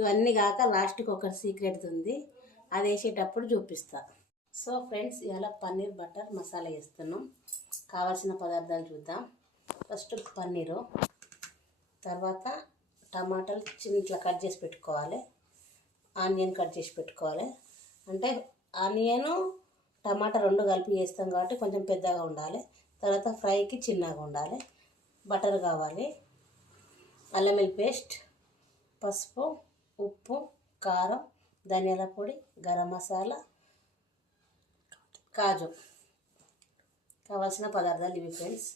ఇవన్నీ కాక లాస్ట్కి ఒక సీక్రెట్ ఉంది, అది వేసేటప్పుడు చూపిస్తా. సో ఫ్రెండ్స్, ఇలా పన్నీర్ బటర్ మసాలా వేస్తున్నాం. కావాల్సిన పదార్థాలు చూద్దాం. ఫస్ట్ పన్నీరు, తర్వాత టమాటాలు ఇట్లా కట్ చేసి పెట్టుకోవాలి, ఆనియన్ కట్ చేసి పెట్టుకోవాలి. అంటే ఆనియను టమాటా రెండు కలిపి వేస్తాం కాబట్టి కొంచెం పెద్దగా ఉండాలి. తర్వాత ఫ్రైకి చిన్నగా ఉండాలి. బటర్ కావాలి, అల్లం వెల్లుల్లి పేస్ట్, పసుపు, ఉప్పు, కారం, ధనియాల పొడి, గరం మసాలా, కాజు. కావాల్సిన పదార్థాలు ఇవి ఫ్రెండ్స్.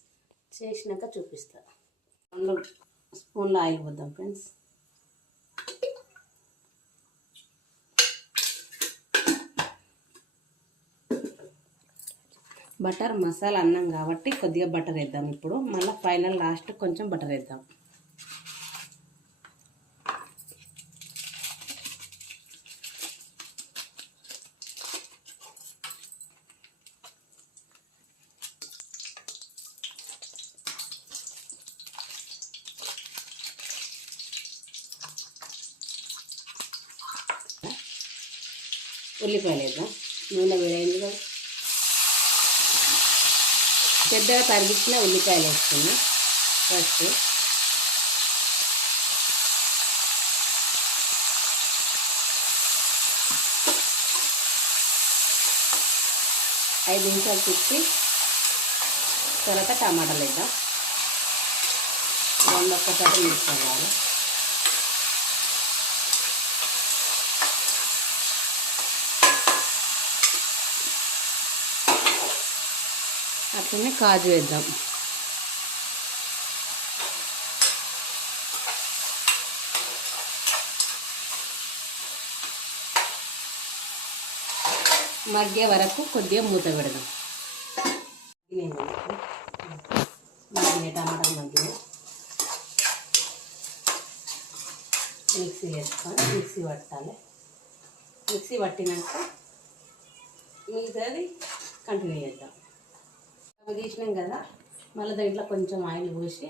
చేసినాక చూపిస్తా. 2 స్పూన్ల ఆయిల్ పోద్దాం ఫ్రెండ్స్. బటర్ మసాలా అన్నం కాబట్టి కొద్దిగా బటర్ వేద్దాం. ఇప్పుడు మళ్ళీ ఫైనల్ లాస్ట్ కొంచెం బటర్ వేద్దాం. ఉల్లిపాయలు వేద్దాం. నూనె వేడైంది కదా, పెద్దగా తరిగించిన ఉల్లిపాయలు వేస్తున్నా. ఫస్ట్ 5 నిమిషాలు తిప్పి తర్వాత టమాటాలు వేద్దాం. రెండు ఒక్కసారి తీసుకోవాలి. అట్లనే కాజు వేద్దాం. మగ్గే వరకు కొద్దిగా మూత పెడదాం. మగ్గిన టమాటాలు మగ్గిన మిక్సీ వేసుకొని మిక్సీ పట్టాలి. మిక్సీ పట్టినాక మిగతాది కంటిన్యూ చేద్దాం. అవి తీసినాం కదా, మళ్ళీ దాంట్లో కొంచెం ఆయిల్ పోసి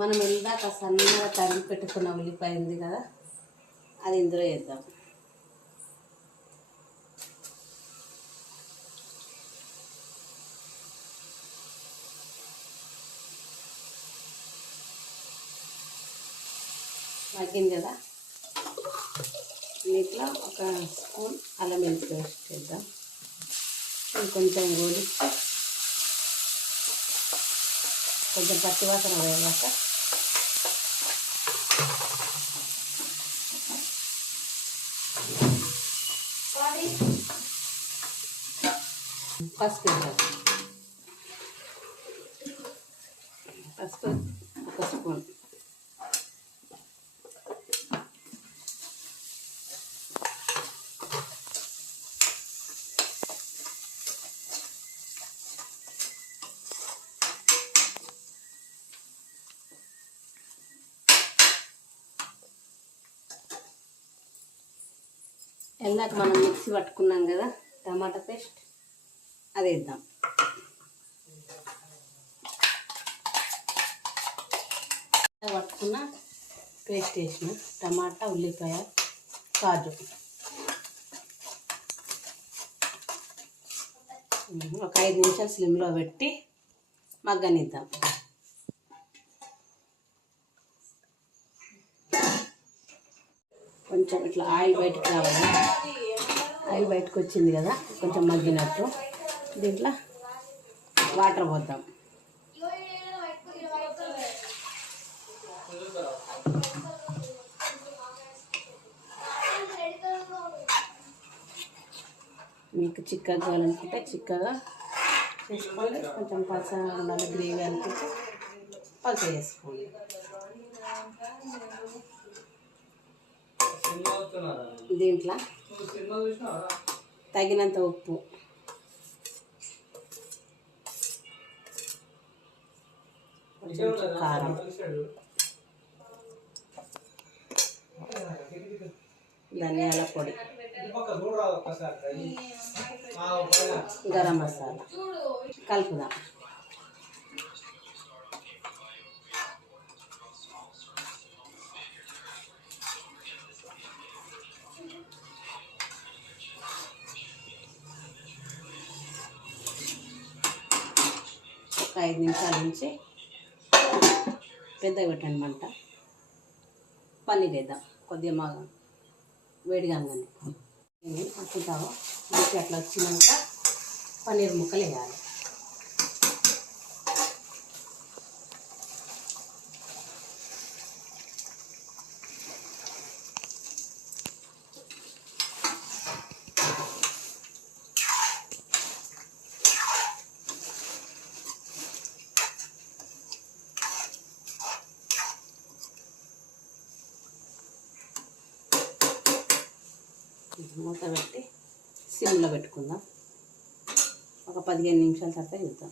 మనం ఇందాక సన్నగా తరిగి పెట్టుకున్న ఉల్లిపాయ ఉంది కదా, అది ఇందులో వేద్దాం. మగ్గింది కదా, దీంట్లో ఒక స్పూన్ అల్లం వెల్లుల్లి పేస్ట్ చేద్దాం. కొంచెం గోలిచ్చి కొంచెం పచ్చివాసన వేయాక పసుపు వేద్దాం. పసుపు ఒక స్పూన్, ఇందాక మనం మిక్సీ పట్టుకున్నాం కదా టమాటా పేస్ట్, అది వేద్దాం. పట్టుకున్న పేస్ట్ వేసిన టమాటా, ఉల్లిపాయ, కాజు ఒక 5 నిమిషాలు స్లిమ్లో పెట్టి మగ్గనిద్దాం. కొంచెం ఇట్లా ఆయిల్ బయటకు రావాలి. ఆయిల్ బయటకు వచ్చింది కదా, కొంచెం మగ్గినట్టు. దీంట్లో వాటర్ పోద్దాం. మీకు చిక్కగా కావాలనుకుంటే చిక్కగా చేసుకోండి, కొంచెం పలసగా ఉండాలి గ్రేవీ అనుకుంటే పలస చేసుకోండి. దీంట్లో తగినంత ఉప్పు, కొంచెం కారం, ధనియాల పొడి, గరం మసాలా కలుపుదాం. 5 నిమిషాల నుంచి పెద్దగా పెట్టండి మంట. పన్నీర్ వేద్దాం కొద్దిగా బాగా వేడిగా అనుకుంటాము. మీకు అట్లా వచ్చినాక పన్నీర్ ముక్కలు వేయాలి. మూత పెట్టి సిమ్లో పెట్టుకుందాం. ఒక 15 నిమిషాల తర్వాత చూద్దాం.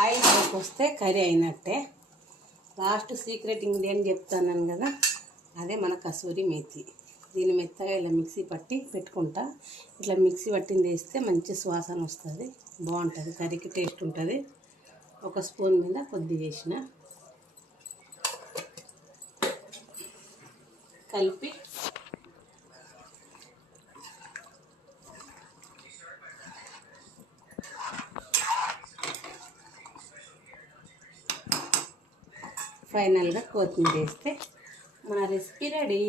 ఆయిల్ పైకి వస్తే కర్రీ అయినట్టే. లాస్ట్ సీక్రెట్ ఇంగ్రీడియంట్ చెప్తాను కదా, అదే మన కసూరి మేతి. దీన్ని మెత్తగా ఇలా మిక్సీ పట్టి పెట్టుకుంటా. ఇట్లా మిక్సీ పట్టింది వేస్తే మంచి సువాసన వస్తుంది, బాగుంటుంది, కర్రీకి టేస్ట్ ఉంటుంది. ఒక స్పూన్ మీద కొద్దిగా వేసిన కలిపి ఫైనల్గా కొత్తిమీర వేస్తే మన రెసిపీ రెడీ.